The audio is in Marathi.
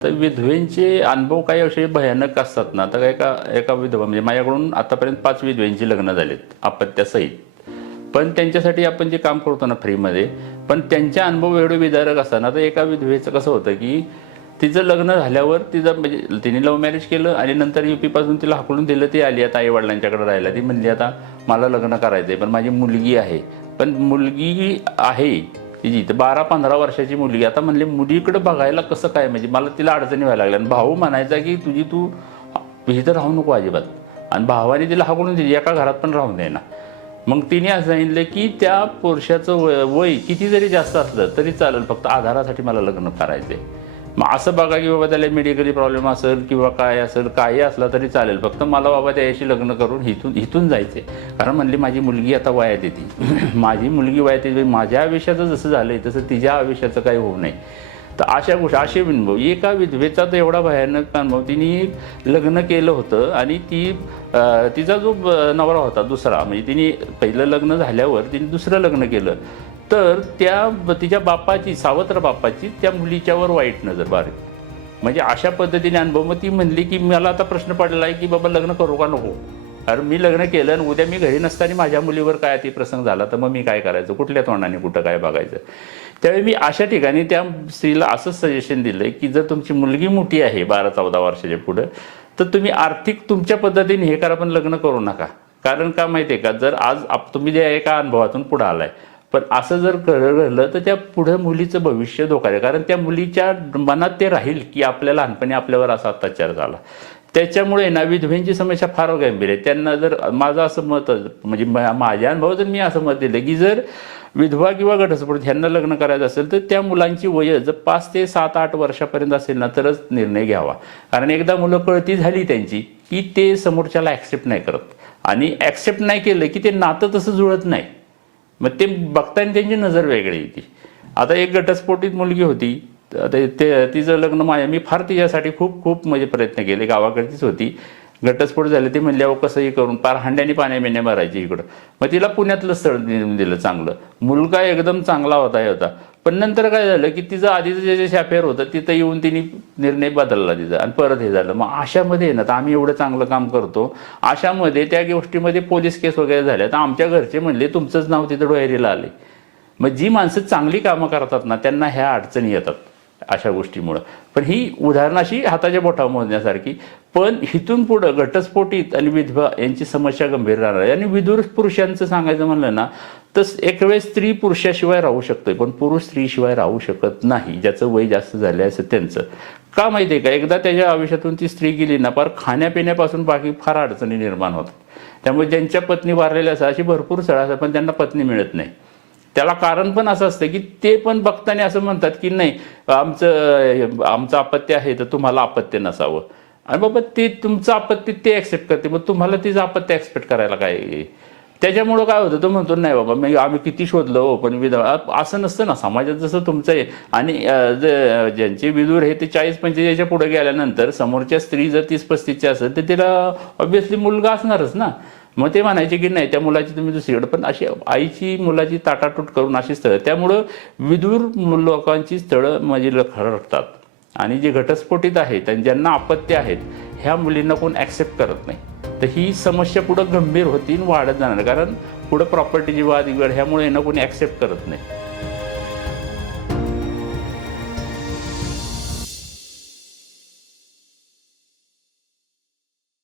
तर विधवेंचे अनुभव काही असे भयानक असतात ना. तर एका एका विधवा म्हणजे माझ्याकडून आतापर्यंत पाच विधवेंची लग्न झालेत अपत्यासहित पण त्यांच्यासाठी आपण जे काम करतो ना फ्रीमध्ये पण त्यांचे अनुभव एवढे विदारक असताना तर एका विधवेचं कसं होतं की तिचं लग्न झाल्यावर तिचं म्हणजे तिने लव्ह मॅरेज केलं आणि नंतर यू पीपासून तिला हाकलून दिलं ती आली आता आई वडिलांच्याकडे राहिला ती म्हणली आता मला लग्न करायचं आहे पण माझी मुलगी आहे. पण मुलगी आहे तिची तर बारा पंधरा वर्षाची मुलगी आता म्हणली मुलीकडे बघायला कसं काय? म्हणजे मला तिला अडचणी व्हायला लागल्या. आणि भाऊ म्हणायचा की तुझी तू इथं राहू नको अजिबात. आणि भावाने तिला हाकलून दिली. एका घरात पण राहून दे ना. मग तिने असं सांगितलं की त्या पुरुषाचं वय वय किती जरी जास्त असलं तरी चालेल. फक्त आधारासाठी मला लग्न करायचं आहे मग असं बघा की बाबा त्याला मेडिकली प्रॉब्लेम असेल किंवा काय असेल काही असला तरी चालेल. फक्त मला बाबा त्याच्याशी लग्न करून इथून इथून जायचे कारण म्हणली माझी मुलगी आता वयात येते माझी मुलगी वयात येते माझ्या आयुष्याचं जसं झालं आहे तसं तिच्या आयुष्याचं काही होऊ नये. तर अशा गोष्टी असे अनुभव एका विधवेचा तर एवढा भयानक अनुभव. तिने लग्न केलं होतं आणि ती तिचा जो नवरा होता दुसरा म्हणजे तिने पहिलं लग्न झाल्यावर तिने दुसरं लग्न केलं. तर त्या तिच्या बापाची सावत्र बापाची त्या मुलीच्यावर वाईट नजर बारे म्हणजे अशा पद्धतीने अनुभव. मग ती म्हणली की मला आता प्रश्न पडला आहे की बाबा लग्न करू का नको? कारण मी लग्न केलं आणि उद्या मी घरी नसताना माझ्या मुलीवर काय ती प्रसंग झाला तर मग मी काय करायचं? कुठल्या तोंडाने कुठं काय बघायचं? त्यावेळी मी अशा ठिकाणी त्या स्त्रीला असंच सजेशन दिलं की जर तुमची मुलगी मोठी आहे बारा चौदा वर्षाच्या पुढं तर तुम्ही आर्थिक तुमच्या पद्धतीने हे करा पण लग्न करू नका. कारण का माहिती आहे का? जर आज आप तुम्ही ज्या एका अनुभवातून पुढे आलाय पण असं जर घडलं तर त्या पुढे मुलीचं भविष्य धोका आहे. कारण त्या मुलीच्या मनात ते राहील की आपल्या लहानपणी आपल्यावर असा अत्याचार झाला. त्याच्यामुळे ना विधवेंची समस्या फार गंभीर आहे. त्यांना जर माझं असं मत म्हणजे माझ्या अनुभव जर मी असं मत दिलं की जर विधवा किंवा घटस्फोट ह्यांना लग्न करायचं असेल तर त्या मुलांची वय जर पाच ते सात आठ वर्षापर्यंत असेल ना तरच निर्णय घ्यावा. कारण एकदा मुलं कळती झाली त्यांची की ते समोरच्याला ॲक्सेप्ट नाही करत. आणि ॲक्सेप्ट नाही केलं की ते नातं तसं जुळत नाही. मग ते बघताना त्यांची नजर वेगळी येते आता एक घटस्फोटीत मुलगी होती. ते तिचं लग्न माझ्या मी फार तिच्यासाठी खूप खूप म्हणजे प्रयत्न केले. गावाकडचीच होती. घटस्फोट झाले ते म्हणले अहो कसंही करून? पार हांड्याने पाण्या बिण्या इकडं. मग तिला पुण्यातलं स्थळ दिलं चांगलं. मुलगा एकदम चांगला होता हे होता. पण नंतर काय झालं की तिचं आधीचं जे जे अफेअर होतं तिथं येऊन तिने निर्णय बदलला तिचा आणि परत हे झालं. मग अशामध्ये ना तर आम्ही एवढं चांगलं काम करतो. अशामध्ये त्या गोष्टीमध्ये पोलीस केस वगैरे झाल्या तर आमच्या घरचे म्हणले तुमचंच नाव तिथं डोहेरीला आले मग जी माणसं चांगली कामं करतात ना त्यांना ह्या अडचणी येतात. अशा गोष्टीमुळं. पण ही उदाहरणाशी हाताच्या बोटावर मोजण्यासारखी पण इथून पुढं घटस्फोटीत आणि विधवा यांची समस्या गंभीर राहणार आहे. आणि विदुर पुरुषांचं सांगायचं म्हणलं ना तर एक वेळेस स्त्री पुरुषाशिवाय राहू शकतोय पण पुरुष स्त्रीशिवाय राहू शकत नाही ज्याचं वय जास्त झालं असं त्यांचं. का माहिती आहे का? एकदा त्याच्या आयुष्यातून ती स्त्री गेली ना फार खाण्यापिण्यापासून बाकी फार अडचणी निर्माण होतात. त्यामुळे ज्यांच्या पत्नी वारलेल्या असतात अशी भरपूर स्थळं असतात पण त्यांना पत्नी मिळत नाही. त्याला कारण पण असं असतं की ते पण बघताना असं म्हणतात की नाही आमचं आमचं अपत्य आहे तर तुम्हाला अपत्य नसावं. आणि बाबा ते तुमचं अपत्य ते ॲक्सेप्ट करते मग तुम्हाला तिचं अपत्य ॲक्सेप्ट करायला काय? त्याच्यामुळं काय होतं तो म्हणतो नाही बाबा मी आम्ही किती शोधलो हो पण विधवा असं नसतं ना समाजात जसं तुमचं आहे आणि ज्यांचे विदूर हे ते चाळीस पंचेचाळीसच्या पुढे गेल्यानंतर समोरच्या स्त्री जर तीस पस्तीसची असेल तर तिला ऑब्व्हियसली मुलगा असणारच ना. मग ते म्हणायचे की नाही त्या मुलाची तुम्ही दुसरीकडे पण अशी आईची मुलाची ताटाटूट करून अशी स्थळं त्यामुळं विदूर लोकांची स्थळं म्हणजे खरडतात. आणि जे घटस्फोटित आहेत आणि ज्यांना आपत्ती आहेत ह्या मुलींना कोण ॲक्सेप्ट करत नाही. तर ही समस्या पुढं गंभीर होती आणि वाढत जाणार. कारण पुढं प्रॉपर्टीची वाद इगड ह्यामुळे यांना कोणी ॲक्सेप्ट करत नाही.